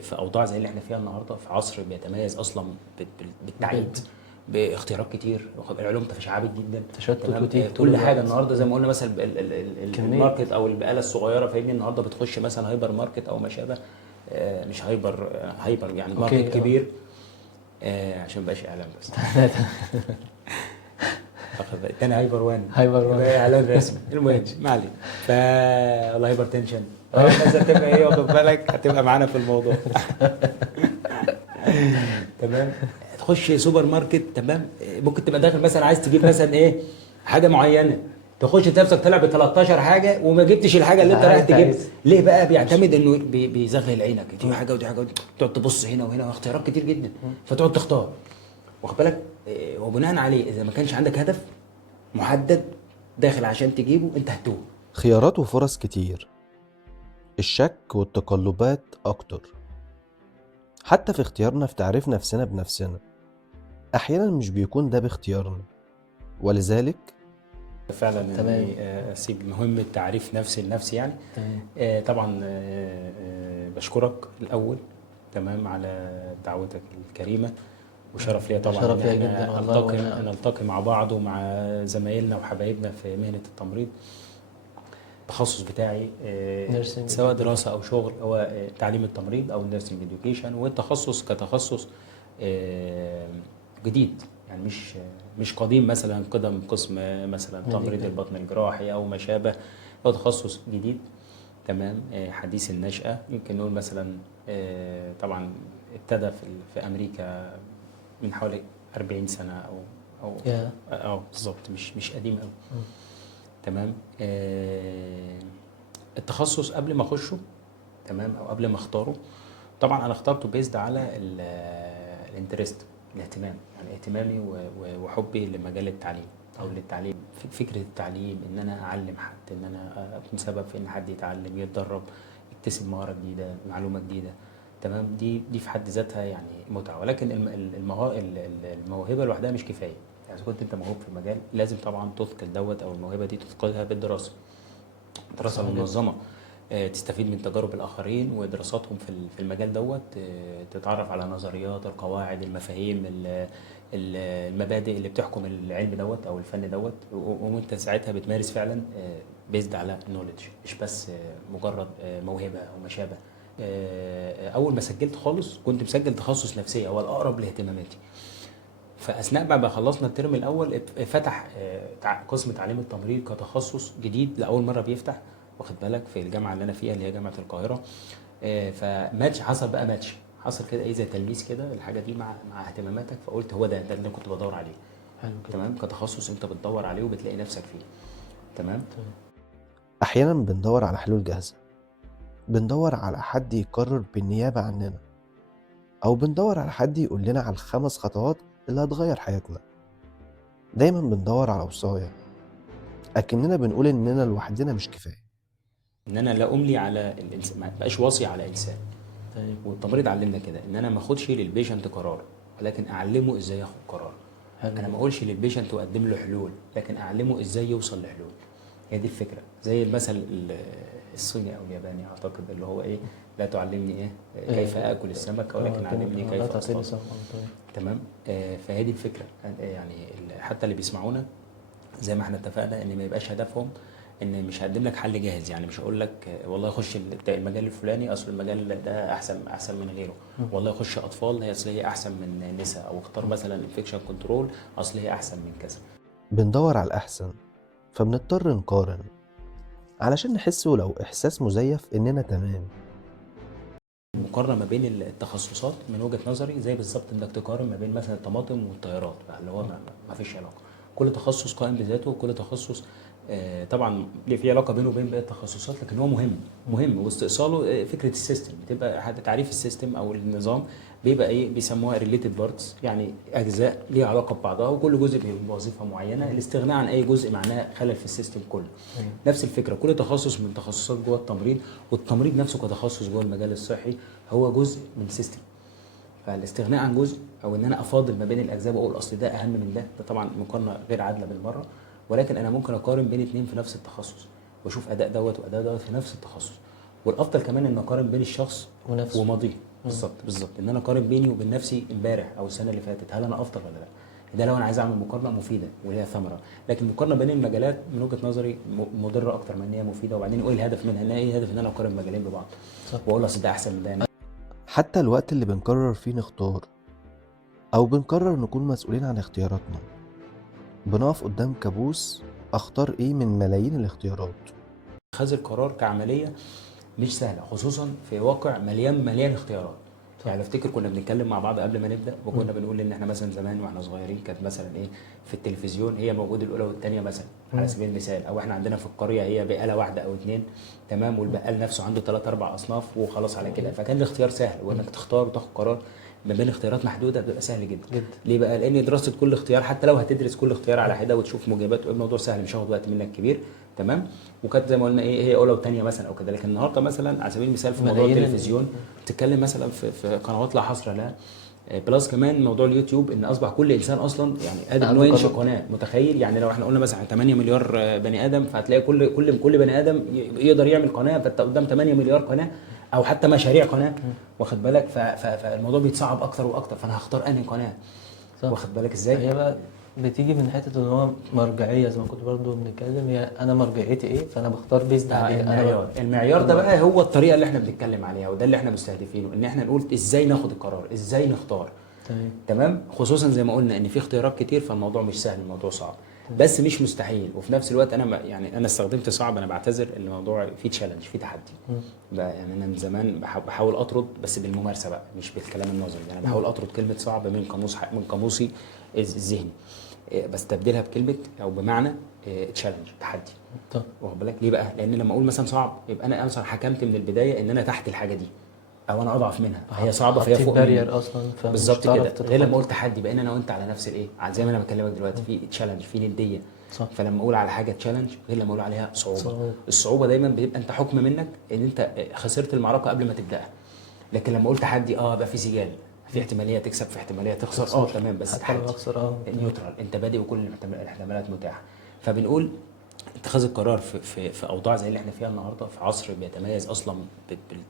في اوضاع زي اللي احنا فيها النهارده، في عصر بيتميز اصلا بالتعقيد، باختيارات كتير، العلوم تشعبت جدا، تشتت تمام. وتيه طول كل حاجه الوقت. النهارده زي ما قلنا مثلا كمية. الماركت او البقاله الصغيره، فاهمني، النهارده بتخش مثلا هايبر ماركت او ما شابه، مش هايبر، هايبر يعني ماركت اوكي كبير، عشان مبقاش اعلان بس. واخد بالك؟ تاني هايبر وان، هايبر وان. يبقى اعلان رسمي. المهم ما علينا. والله هايبر تنشن الناس هتبقى ايه، واخد بالك، هتبقى معانا في الموضوع. تمام. تخش سوبر ماركت، تمام، ممكن تبقى داخل مثلا عايز تجيب مثلا ايه، حاجه معينه، تخش نفسك طلع ب 13 حاجه وما جبتش الحاجه اللي انت رايح تجيبها. ليه بقى؟ بيعتمد انه بيزغلل عينك، دي حاجه ودي حاجه، تقعد تبص هنا وهنا، اختيارات كتير جدا، فتقعد تختار، واخد بالك. وبناء عليه اذا ما كانش عندك هدف محدد داخل عشان تجيبه، انت هتوه. خيارات وفرص كتير، الشك والتقلبات أكتر. حتى في اختيارنا في تعريف نفسنا بنفسنا أحيانا مش بيكون ده باختيارنا، ولذلك فعلا تمام. اني اسيب مهم التعريف نفسي لنفسي يعني. تمام. طبعا بشكرك الاول، تمام، على دعوتك الكريمه، وشرف ليا طبعا شرف ان ليا جدا احنا والله. نلتقي مع بعض ومع زمايلنا وحبايبنا في مهنه التمريض. التخصص بتاعي Nursing سواء education. دراسه او شغل هو تعليم التمريض او النيرسينج اديوكيشن، والتخصص كتخصص جديد، يعني مش قديم مثلا قدم قسم مثلا تمريض البطن الجراحي او ما شابه. هو تخصص جديد، تمام، حديث النشأة، يمكن نقول مثلا طبعا ابتدى في امريكا من حوالي 40 سنه او بالظبط، مش قديم قوي. تمام. التخصص قبل ما اخشه، تمام، او قبل ما اختاره، طبعا انا اخترته بيزد على الانترست، الاهتمام، يعني اهتمامي وحبي لمجال التعليم او للتعليم، فكره التعليم، ان انا اعلم حد، ان انا اكون سبب في ان حد يتعلم، يتدرب، يكتسب مهاره جديده، معلومه جديده، تمام. دي في حد ذاتها يعني متعه، ولكن الموهبه لوحدها مش كفايه. يعني اذا كنت انت موهوب في المجال، لازم طبعا تثقل دوت او الموهبه دي تثقلها بالدراسه، دراسه منظمه، تستفيد من تجارب الاخرين ودراساتهم في المجال دوت، تتعرف على نظريات، القواعد، المفاهيم، المبادئ اللي بتحكم العلم دوت او الفن دوت، وانت ساعتها بتمارس فعلا بيزد على نوليدج، مش بس مجرد موهبه او ما شابه. اول ما سجلت خالص كنت مسجل تخصص نفسيه، هو الاقرب لاهتماماتي. فاثناء ما خلصنا الترم الاول فتح قسم تعليم التمريض كتخصص جديد لاول مره بيفتح، واخد بالك، في الجامعه اللي انا فيها اللي هي جامعه القاهره. فماتش حصل بقى، ماتش حصل كده، ايه، زي تلميذ كده الحاجه دي مع اهتماماتك، فقلت هو ده اللي انا كنت بدور عليه. حلو كده. تمام، كتخصص انت بتدور عليه وبتلاقي نفسك فيه. تمام. أحيانا بندور على حلول جاهزة، بندور على حد يقرر بالنيابة عننا، أو بندور على حد يقول لنا على ال5 خطوات اللي هتغير حياتنا. دايما بندور على وصاية، أكننا بنقول إننا لوحدنا مش كفاية. ان انا لا املي على الانسان، ما بقاش واصي على انسان. طيب. والتمريض علمنا كده، ان انا ما اخدش للبيشنت قرار، ولكن اعلمه ازاي ياخد قرار. انا ما اقولش للبيشنت واقدم له حلول، لكن اعلمه ازاي يوصل لحلول. هي دي الفكره، زي المثل الصيني او الياباني اعتقد، اللي هو ايه، لا تعلمني ايه كيف اكل السمك، ولكن علمني كيف اصطاد. تمام. فهي دي الفكره، يعني حتى اللي بيسمعونا زي ما احنا اتفقنا، ان ما يبقاش هدفهم ان مش هقدم لك حل جاهز، يعني مش هقول لك والله خش المجال الفلاني، اصل المجال ده احسن من غيره، والله خش اطفال، هي اصل هي احسن من نساء، او اختار مثلا انفكشن كنترول، اصل هي احسن من كذا. بندور على الأحسن، فبنضطر نقارن علشان نحس ولو إحساس مزيف إننا تمام. المقارنه ما بين التخصصات من وجهه نظري زي بالظبط انك تقارن ما بين مثلا الطماطم والطيارات، اللي هو ما فيش علاقه. كل تخصص قائم بذاته، كل تخصص طبعا ليه في علاقه بينه وبين باقي التخصصات، لكن هو مهم واستئصاله فكره السيستم، بتبقى تعريف السيستم او النظام بيبقى ايه، بيسموها ريليتد بارتس، يعني اجزاء ليها علاقه ببعضها، وكل جزء بوظيفه معينه، الاستغناء عن اي جزء معناه خلل في السيستم كله. نفس الفكره، كل تخصص من تخصصات جوه التمريض، والتمريض نفسه كتخصص جوه المجال الصحي هو جزء من سيستم. فالاستغناء عن جزء، او ان انا افاضل ما بين الاجزاء واقول اصل ده اهم من ده طبعا مقارنه غير عادله بالمره. ولكن انا ممكن اقارن بين اثنين في نفس التخصص، واشوف اداء دوت واداء دوت في نفس التخصص، والافضل كمان ان اقارن بين الشخص ونفسه. وماضيه. بالظبط ان انا اقارن بيني وبين نفسي امبارح او السنه اللي فاتت، هل انا افضل ولا لا. ده لو انا عايز اعمل مقارنه مفيده وليها ثمره. لكن المقارنه بين المجالات من وجهه نظري مضره اكتر من ان هي مفيده. وبعدين ايه الهدف منها؟ ان ايه الهدف ان انا اقارن مجالين ببعض واقول اصل ده احسن من ده. حتى الوقت اللي بنقرر فيه نختار أو بنقرر نكون مسؤولين عن اختياراتنا، بنقف قدام كابوس أختار إيه من ملايين الاختيارات. اتخاذ القرار كعمليه مش سهله، خصوصا في واقع مليان اختيارات. يعني افتكر كنا بنتكلم مع بعض قبل ما نبدا وكنا بنقول ان احنا مثلا زمان واحنا صغيرين كانت مثلا ايه في التلفزيون هي موجوده الاولى والثانيه مثلا على سبيل المثال، او احنا عندنا في القريه هي بقاله واحده او اثنين، تمام، والبقال نفسه عنده 3 4 اصناف وخلاص على كده. فكان الاختيار سهل، وانك تختار وتاخد قرار ما بين اختيارات محدوده بيبقى سهل جدا. ليه بقى؟ لان دراسه كل اختيار حتى لو هتدرس كل اختيار على حده وتشوف موجباته، الموضوع سهل مش هياخد وقت منك كبير، تمام. وكانت زي ما قلنا ايه هي اولى وثانيه مثلا او كده. لكن النهارده مثلا على سبيل المثال في موضوع التلفزيون بتتكلم مثلا في قنوات لا حصر لها، بلس كمان موضوع اليوتيوب ان اصبح كل انسان اصلا يعني قادر انه ينشئ قناه. متخيل؟ يعني لو احنا قلنا مثلا 8 مليار بني ادم، فهتلاقي كل بني ادم يقدر يعمل قناه، فانت قدام 8 مليار قناه او حتى مشاريع قناه، واخد بالك؟ فالموضوع بيتصعب اكتر واكتر. فانا هختار انهي قناه؟ واخد بالك ازاي؟ هي بقى بتيجي من حته ان هو مرجعيه زي ما كنت برضو بنتكلم، هي انا مرجعيتي ايه فانا بختار بيزد عليه. المعيار ده بقى هو الطريقه اللي احنا بنتكلم عليها، وده اللي احنا مستهدفينه، ان احنا نقول ازاي ناخد القرار، ازاي نختار. تمام. خصوصا زي ما قلنا ان في اختيارات كتير، فالموضوع مش سهل، الموضوع صعب بس مش مستحيل. وفي نفس الوقت انا يعني انا استخدمت صعب، انا بعتذر، ان الموضوع فيه تشالنج، فيه تحدي بقى. يعني انا من زمان بحاول اطرد بس بالممارسه بقى مش بالكلام النظري. يعني بحاول اطرد كلمه صعب من قاموسي الذهني، بستبدلها بكلمه او بمعنى تشالنج، تحدي. واخد بالك ليه بقى؟ لان لما اقول مثلا صعب يبقى انا اصلا حكمت من البدايه ان انا تحت الحاجه دي او انا اضعف منها، هي صعبه فهي فوق بارير اصلا. بالظبط كده. غير لما قلت تحدي بقينا انا وانت على نفس الايه، زي ما انا بكلمك دلوقتي في تشالنج، في نديه. صح. فلما اقول على حاجه تشالنج غير لما اقول عليها صعوبه. الصعوبه دايما بيبقى انت حكم منك ان انت خسرت المعركه قبل ما تبداها. لكن لما قلت تحدي بقى في سجال، في احتماليه تكسب، في احتماليه تخسر. تمام. بس تحدي نيوترال، انت بادئ وكل الاحتمالات متاحه. فبنقول اتخاذ القرار في اوضاع زي اللي احنا فيها النهارده، في عصر بيتميز اصلا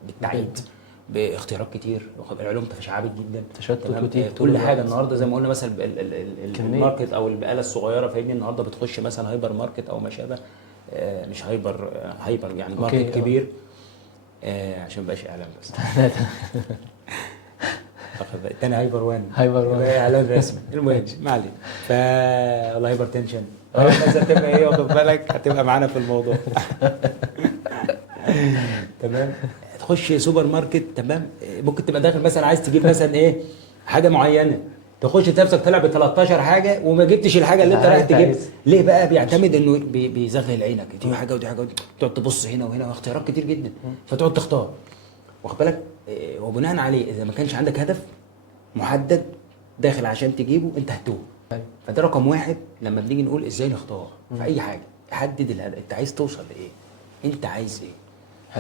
بالتعقيد، باختيارات كتير، العلوم تشعبت جدا، تشتت كل حاجه النهارده زي ما قلنا مثلا الماركت او البقاله الصغيره، فاهمني؟ النهارده بتخش مثلا هايبر ماركت او ما شابه، مش هايبر يعني ماركت كبير، عشان ما بقاش اعلان بس تاني هايبر وان اعلان رسمي. المهم ما علينا. والله هايبر تنشن الناس هتبقى ايه، واخد بالك؟ هتبقى معانا في الموضوع تمام. تخش سوبر ماركت، تمام، ممكن تبقى داخل مثلا عايز تجيب مثلا ايه حاجه معينه، تخش نفسك طلع ب 13 حاجه وما جبتش الحاجه اللي انت رايح تجيبها. ليه بقى؟ بيعتمد انه بيزغل عينك، دي حاجه ودي حاجه، تقعد تبص هنا وهنا، اختيارات كتير جدا، فتقعد تختار، واخد بالك؟ وبناء عليه اذا ما كانش عندك هدف محدد داخل عشان تجيبه انت هتوه. فده رقم واحد لما بنيجي نقول ازاي نختار في اي حاجه. حدد الهدف، انت عايز توصل لايه، انت عايز ايه.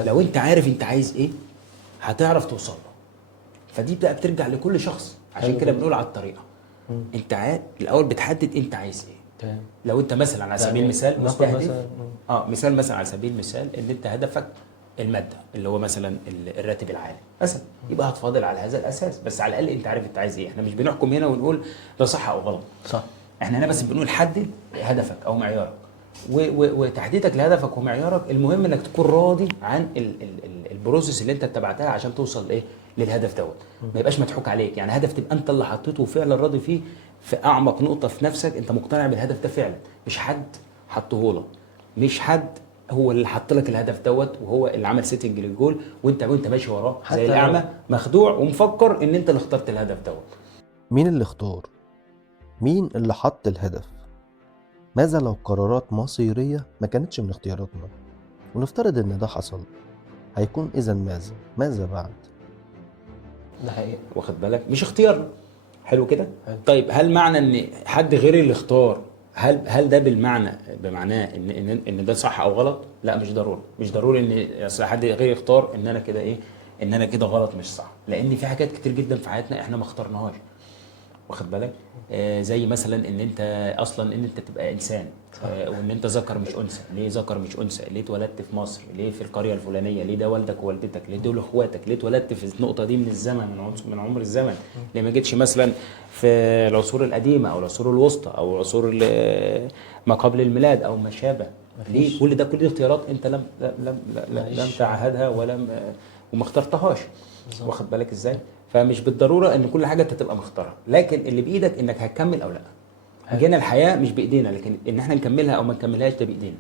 لو انت عارف انت عايز ايه هتعرف توصل له. فدي بقى بترجع لكل شخص، عشان كده بنقول على الطريقه. انت الاول بتحدد انت عايز ايه. لو انت مثلا على سبيل المثال مستهدف مثال مثلا على سبيل المثال ان انت هدفك الماده اللي هو مثلا الراتب العالي مثلا، يبقى هتفاضل على هذا الاساس. بس على الاقل انت عارف انت عايز ايه. احنا مش بنحكم هنا ونقول ده صح او غلط، صح. احنا هنا بس بنقول حدد هدفك او معيارك، وتحديدك لهدفك ومعيارك المهم انك تكون راضي عن البروسيس اللي انت اتبعتها عشان توصل ايه للهدف دوت. ما يبقاش مضحوك عليك. يعني هدف تبقى انت اللي حطيته وفعلا راضي فيه في اعمق نقطه في نفسك، انت مقتنع بالهدف ده فعلا، مش حد حطه لك، مش حد هو اللي حط لك الهدف دوت وهو اللي عمل سيتنج للجول وانت ماشي وراه زي الاعمى مخدوع ومفكر ان انت اللي اخترت الهدف دوت. مين اللي اختار؟ مين اللي حط الهدف؟ ماذا لو قرارات مصيرية ما كانتش من اختياراتنا؟ ونفترض ان ده حصل، هيكون اذا ماذا بعد؟ ده حقيقي، واخد بالك؟ مش اختيارنا. حلو كده. طيب هل معنى ان حد غير اللي اختار، هل ده بمعناه ان ده صح او غلط؟ لا، مش ضروري. مش ضروري ان اصل حد غير يختار ان انا كده ايه، ان انا كده غلط مش صح. لان في حاجات كتير جدا في حياتنا احنا ما اخترناهاش، واخد بالك؟ زي مثلا ان انت اصلا ان انت تبقى انسان، وان انت ذكر مش انثى. ليه ذكر مش انثى؟ ليه اتولدت في مصر؟ ليه في القريه الفلانيه؟ ليه ده والدك ووالدتك؟ ليه دول اخواتك؟ ليه اتولدت في النقطه دي من الزمن، من عمر الزمن؟ ليه ما جيتش مثلا في العصور القديمه او العصور الوسطى او عصور ما قبل الميلاد او ما شابه؟ ليه كل ده؟ كل دي اختيارات انت لم تعهدها وما اخترتهاش. بالظبط. واخد بالك ازاي؟ فمش بالضروره ان كل حاجه انت تبقى مختارها، لكن اللي بايدك انك هتكمل او لا. جينا الحياه مش بايدينا، لكن ان احنا نكملها او ما نكملهاش ده بايدينا.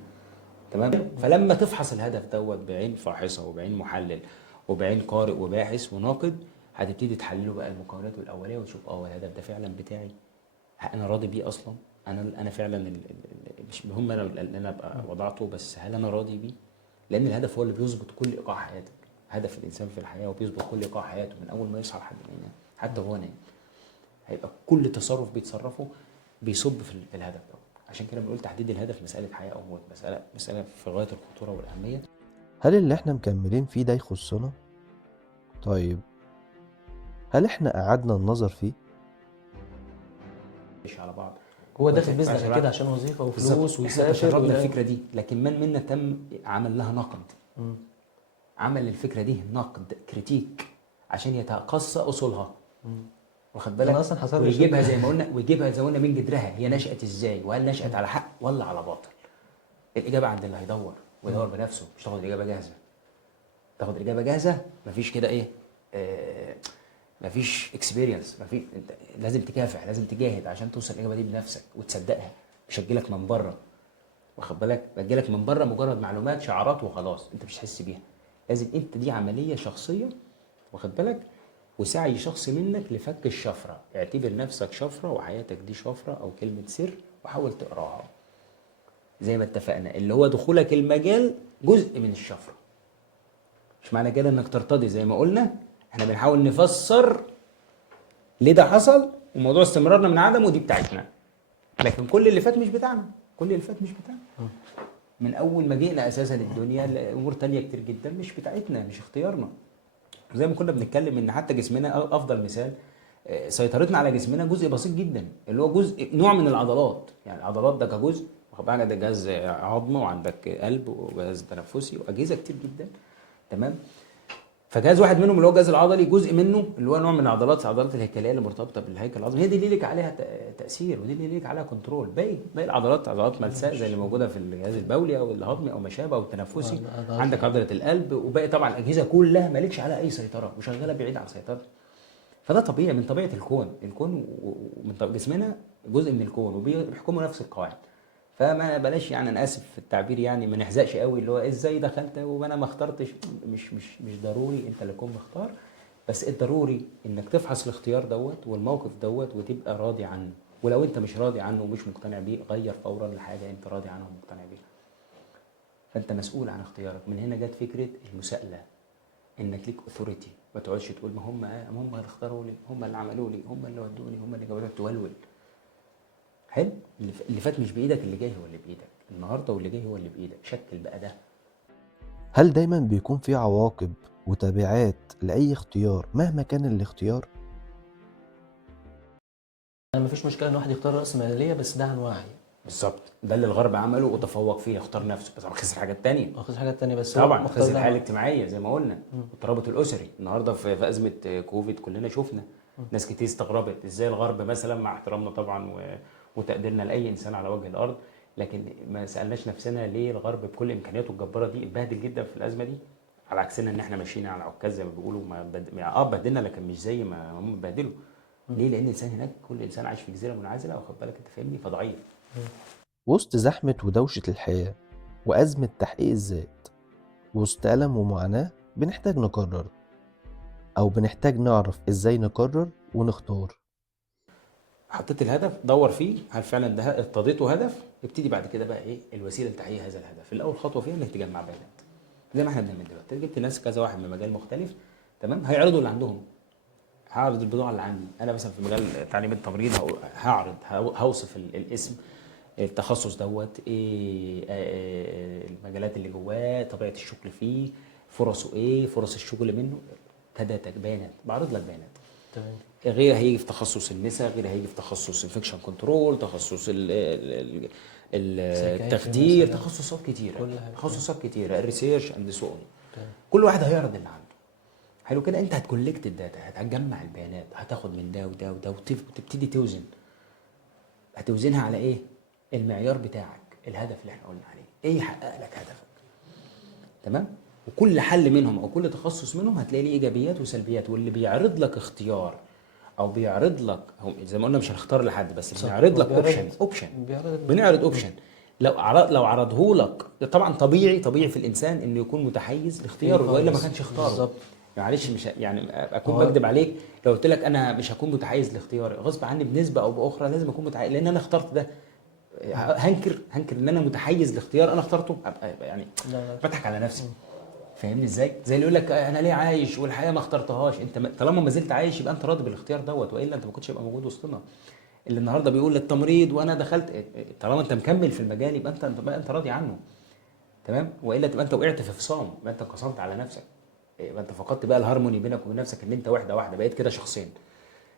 تمام. فلما تفحص الهدف دوت بعين فاحصه وبعين محلل وبعين قارئ وباحث وناقد، هتبتدي تحلله بقى المكونات الاوليه وتشوف الهدف ده فعلا بتاعي، انا راضي بيه اصلا، انا فعلا مش مهم انا اللي انا ابقى وضعته، بس هل انا راضي بيه؟ لان الهدف هو اللي بيظبط كل ايقاع حياتك. هدف الانسان في الحياه وبيظبط كل ايقاع حياته من اول ما يصحى لحد ما ينام، حتى وهو نايم. هيبقى كل تصرف بيتصرفه بيصب في الهدف ده. عشان كده بنقول تحديد الهدف مساله حياه او موت، مساله في غايه الخطوره والاهميه. هل اللي احنا مكملين فيه ده يخصنا؟ طيب هل احنا قعدنا النظر فيه؟ مش على بعض. هو داخل بيزنس كده عشان وظيفه وفلوس احنا ويسافر تشربنا الفكره دي، لكن من منا تم عمل لها نقد. عمل الفكره دي نقد، كريتيك، عشان يتقصى اصولها. واخد بالك؟ أنا أصلاً حصل لي ويجيبها شغل. زي ما قلنا، ويجيبها زي ما قلنا من جذرها، هي نشأت ازاي؟ وهل نشأت على حق ولا على باطل؟ الاجابه عند اللي هيدور ويدور بنفسه، مش تاخد الاجابه جاهزه. تاخد الاجابه جاهزه مفيش كده ايه، مفيش اكسبيرينس، مفيش. انت لازم تكافح، لازم تجاهد عشان توصل الاجابه دي بنفسك وتصدقها، مش هتجيلك من بره. واخد بالك؟ بتجيلك من بره مجرد معلومات، شعارات وخلاص، انت مش هتحس بيها. لازم انت دي عمليه شخصيه، واخد بالك؟ وسعي شخصي منك لفك الشفره. اعتبر نفسك شفره وحياتك دي شفره او كلمه سر، وحاول تقراها. زي ما اتفقنا، اللي هو دخولك المجال جزء من الشفره. مش معنى كده انك ترتضي، زي ما قلنا احنا بنحاول نفسر ليه ده حصل، وموضوع استمرارنا من عدمه دي بتاعتنا. لكن كل اللي فات مش بتاعنا، كل اللي فات مش بتاعنا. من اول ما جينا اساسا الدنيا لامور تانية كتير جدا مش بتاعتنا، مش اختيارنا. زي ما كنا بنتكلم ان حتى جسمنا افضل مثال، سيطرتنا على جسمنا جزء بسيط جدا، اللي هو جزء نوع من العضلات. يعني العضلات ده كجزء، واخد بالك؟ ده جهاز عظمي، وعندك قلب وجهاز تنفسي واجهزه كتير جدا. تمام. فجهاز واحد منهم اللي هو الجهاز العضلي، جزء منه اللي هو نوع من العضلات الهيكليه اللي مرتبطه بالهيكل العظمي، هي دي اللي ليك عليها تاثير، ودي اللي ليك عليها كنترول. باقي العضلات عضلات ملساء زي اللي موجوده في الجهاز البولي او الهضمي او ما شابه او التنفسي. عندك عضله القلب، وباقي طبعا الاجهزه كلها مالكش عليها اي سيطره وشغاله بعيد عن سيطرتك. فده طبيعي من طبيعه الكون ومن جسمنا جزء من الكون وبيحكموا نفس القواعد. فما بلاش، يعني انا اسف في التعبير، يعني ما نحزقش قوي اللي هو ازاي دخلت وانا ما اخترتش. مش ضروري انت اللي تكون مختار، بس الضروري انك تفحص الاختيار دوت والموقف دوت وتبقى راضي عنه. ولو انت مش راضي عنه ومش مقتنع بيه، غير فورا لحاجه انت راضي عنها ومقتنع بيها. فانت مسؤول عن اختيارك. من هنا جت فكره المساءله، انك ليك اوثوريتي، ما تقعدش تقول ما هم اللي اختاروا لي، هم اللي عملوا لي، هم اللي ودوني، هم اللي جابوا لي، تولول. حلو. اللي فات مش بايدك، اللي جاي هو اللي بايدك النهارده، واللي جاي هو اللي بايدك. شكل بقى ده. هل دايما بيكون في عواقب وتبعات لأي اختيار مهما كان الاختيار؟ يعني مفيش مشكله ان واحد يختار راس ماليه، بس ده عن وعي. بالظبط، ده اللي الغرب عمله وتفوق فيه، اختار نفسه، بس خسر حاجات تانية. واخد حاجات تانية، بس هو طبعا مختار خسر ده الحياه عن الاجتماعيه زي ما قلنا، والترابط الاسري. النهارده في ازمه كوفيد كلنا شفنا ناس كتير استغربت ازاي الغرب مثلا، مع احترامنا طبعا وتقديرنا لاي انسان على وجه الارض، لكن ما سالناش نفسنا ليه الغرب بكل امكانياته الجباره دي اتبهدل جدا في الازمه دي، على عكسنا ان احنا ماشيين على عكاز زي ما بيقولوا. بهدلنا لكن مش زي ما هم بهدلوا. ليه؟ لان الانسان هناك كل انسان عايش في جزيره منعزله، واخد بالك انت فاهمني، فضعيف. وسط زحمة ودوشة الحياة وأزمة تحقيق الذات، وسط ألم ومعاناة، بنحتاج نقرر، أو بنحتاج نعرف إزاي نقرر ونختار. حطيت الهدف، دور فيه هل فعلا ده ارتضيته هدف. ابتدي بعد كده بقى ايه الوسيله لتحقيق هذا الهدف. الاول خطوه فيها انك تجمع بيانات، زي ما احنا بنعمل دلوقتي. جبت ناس كذا واحد من مجال مختلف، تمام، هيعرضوا اللي عندهم. هعرض البضاعه اللي عندي انا، مثلا في مجال تعليم التمريض، هعرض هوصف الاسم، التخصص دوت ايه، المجالات اللي جواه، طبيعه الشغل فيه، فرصه ايه، فرص الشغل منه، كداتا بيانات. بعرض لك بيانات. تمام. غير هيجي في تخصص النساء، غير هيجي في تخصص انفكشن كنترول، تخصص التخدير، مثلاً. تخصصات كتيره، كل حاجة. تخصصات كتيره، الريسيرش اند سو اون. تمام. كل واحد هيعرض اللي عنده. حلو كده، انت هتكولكت الداتا، هتجمع البيانات، هتاخد من ده وده وده وتبتدي توزن. هتوزنها على ايه؟ المعيار بتاعك، الهدف اللي احنا قلنا عليه، ايه يحقق لك هدفك. تمام؟ وكل حل منهم او كل تخصص منهم هتلاقي ليه ايجابيات وسلبيات، واللي بيعرض لك اختيار او بيعرض لك، هم زي ما قلنا مش هنختار لحد، بس صح. بنعرض لك هو بيعرض- اوبشن. بيعرض بنعرض اوبشن. لو عرضه لك، طبعا طبيعي في الانسان انه يكون متحيز لاختياره، والا ما كانش اختاره. بالظبط. معلش، مش يعني اكون هو- بكذب عليك لو قلت لك انا مش هكون متحيز لاختياري، غصب عني بنسبه او باخرى لازم اكون متحيز، لان انا اخترت ده. هنكر ان انا متحيز لاختيار انا اخترته، أبقى يعني لا. بضحك على نفسي. فاهمني ازاي؟ زي اللي يقول لك انا ليه عايش والحياه ما اخترتهاش. انت طالما ما زلت عايش يبقى انت راضي بالاختيار دوت، والا انت ما كنتش هيبقى موجود وسطنا. اللي النهارده بيقول التمريض وانا دخلت، طالما انت مكمل في المجال يبقى انت راضي عنه. تمام؟ والا تبقى انت وقعت في فصام، يبقى انت انقسمت على نفسك، يبقى انت فقدت بقى الهارموني بينك وبين نفسك، ان انت واحده بقيت كده شخصين.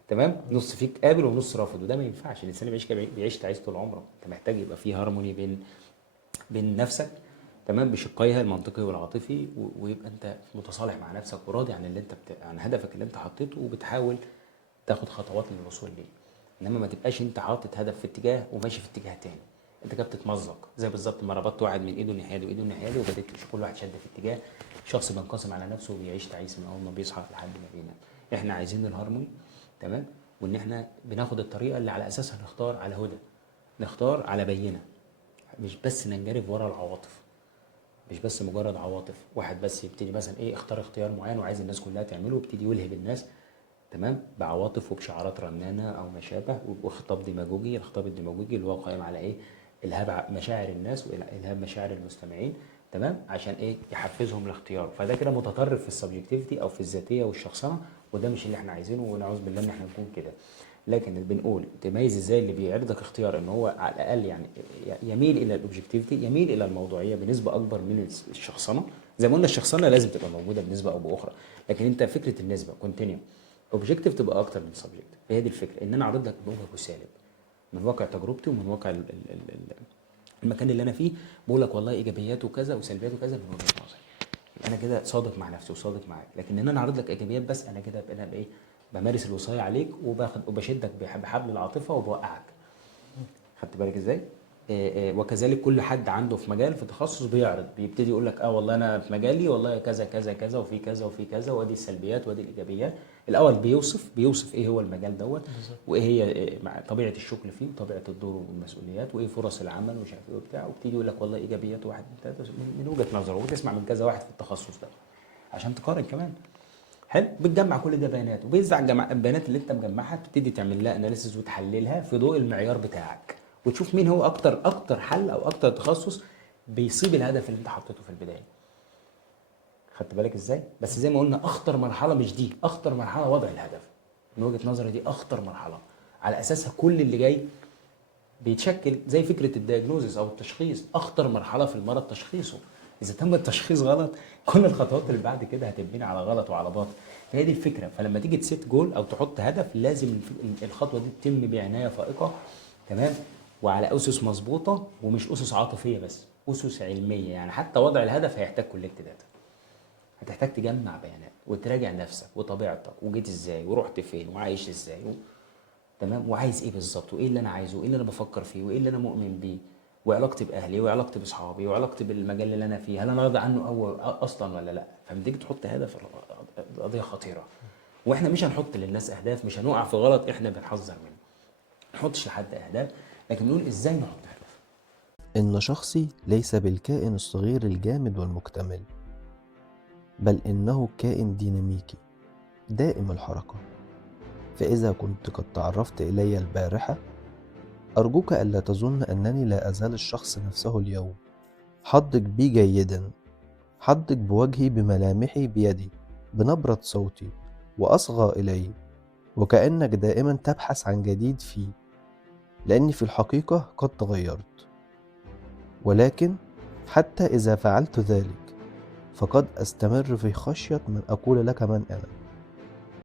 تمام؟ نص فيك قابل ونص رافض، وده ما ينفعش. الانسان بيعيش كده، بيعيش تعيس طول عمره. انت محتاج يبقى فيه هارموني بين نفسك، تمام، بشقيها المنطقي والعاطفي، ويبقى انت متصالح مع نفسك وراضي عن اللي انت عن هدفك اللي انت حطيته، وبتحاول تاخد خطوات للوصول ليه. انما ما تبقاش انت حاطط هدف في اتجاه وماشي في اتجاه تاني، انت كده بتتمزق. زي بالظبط ما ربطت واحد من ايده الناحيه دي وايده الناحيه دي، وبدات كل واحد شد في اتجاه، شخص بينقسم على نفسه وبيعيش تعيس من اول ما بيصحى لحد ما بينام. احنا عايزين الهارموني، تمام، وان احنا بناخد الطريقه اللي على اساسها نختار على هدى، نختار على بينه، مش بس ننجرف ورا العواطف، مش بس مجرد عواطف. واحد بس يبتدي مثلا ايه، اختار اختيار معين وعايز الناس كلها تعمله، ويبتدي يلهب الناس، تمام، بعواطف وبشعارات رنانه او ما شابه، وخطاب ديماغوجي. الخطاب الديماغوجي اللي هو قائم على ايه؟ الهاب مشاعر الناس والهاب مشاعر المستمعين، تمام، عشان ايه؟ يحفزهم لاختياره. فده كده متطرف في السبجكتيفيتي او في الذاتيه والشخصنه، وده مش اللي احنا عايزينه، ونعوذ بالله ان احنا نكون كده. لكن اللي بنقول تميز ازاي اللي بيعرضك اختيار ان هو على الاقل يعني يميل الى الاوبجكتيفيتي، يميل الى الموضوعيه بنسبه اكبر من الشخصنه. زي ما قلنا الشخصنه لازم تبقى موجوده بنسبه او باخرى، لكن انت فكره النسبه كونتينيو اوبجكتيف تبقى اكتر من سبجكتيف. هي دي الفكره، ان انا اعرض لك موجب وسالب من واقع تجربتي ومن واقع المكان اللي انا فيه. بقول لك والله ايجابياته كذا وسلبياته كذا من وجهه نظري. انا كده صادق مع نفسي وصادق معاك. لكن ان انا اعرض لك ايجابيات بس، انا كده انا بايه؟ بمارس الوصايه عليك، وبشدك بحبل العاطفه وبوقعك. خدت بالك ازاي؟ وكذلك كل حد عنده في مجال، في تخصص، بيبتدي يقول لك والله انا في مجالي والله كذا كذا كذا وفي كذا وفي كذا، وادي السلبيات وادي الايجابيات. الاول بيوصف ايه هو المجال دوت، وايه هي طبيعه الشغل فيه وطبيعه الدور والمسؤوليات وايه فرص العمل ومش عارف ايه وبتاع، وبتيجي يقول لك والله ايجابيات 1 2 3 من وجهه نظره، وتسمع من كذا واحد في التخصص ده عشان تقارن كمان. حلو، بتجمع كل ده بيانات، وبيزع البيانات اللي انت مجمعها تبتدي تعمل لها اناليسيس وتحللها في ضوء المعيار بتاعك، وتشوف مين هو اكتر حل او اكتر تخصص بيصيب الهدف اللي انت حطيته في البدايه. خدت بالك ازاي؟ بس زي ما قلنا اخطر مرحله مش دي، اخطر مرحله وضع الهدف. من وجهه نظري دي اخطر مرحله، على اساسها كل اللي جاي بيتشكل. زي فكره الدياجنوزيس او التشخيص، اخطر مرحله في المرض تشخيصه. اذا تم التشخيص غلط كل الخطوات اللي بعد كده هتبني على غلط وعلى باطل. فهي دي الفكره. فلما تيجي تسيت جول او تحط هدف، لازم الخطوه دي تتم بعنايه فائقه، تمام، وعلى اسس مظبوطه، ومش اسس عاطفيه بس، اسس علميه. يعني حتى وضع الهدف هيحتاج كولكت داتا، هتحتاج تجمع بيانات وتراجع نفسك وطبيعتك وجيت ازاي ورحت فين وعايش ازاي تمام، وعايز ايه بالظبط، وايه اللي انا عايزه، وايه اللي انا بفكر فيه، وايه اللي انا مؤمن بيه، وعلاقتي باهلي وعلاقتي باصحابي وعلاقتي بالمجال اللي انا فيه، هل انا راضي عنه اصلا ولا لا. فلما تيجي تحط هدف، القضيه خطيره. واحنا مش هنحط للناس اهداف، مش هنقع في غلط احنا بنحذر منه. ما نحطش لحد اهداف، لكن نقول ازاي نحط هدف. إن شخصي ليس بالكائن الصغير الجامد والمكتمل، بل إنه كائن ديناميكي دائم الحركة. فإذا كنت قد تعرفت إلي البارحة، أرجوك ألا تظن أنني لا أزال الشخص نفسه اليوم. حدق بي جيدا، حدق بوجهي بملامحي بيدي بنبرة صوتي، وأصغى إلي وكأنك دائما تبحث عن جديد فيه، لأني في الحقيقة قد تغيرت. ولكن حتى إذا فعلت ذلك فقد أستمر في خشية من أقول لك من أنا.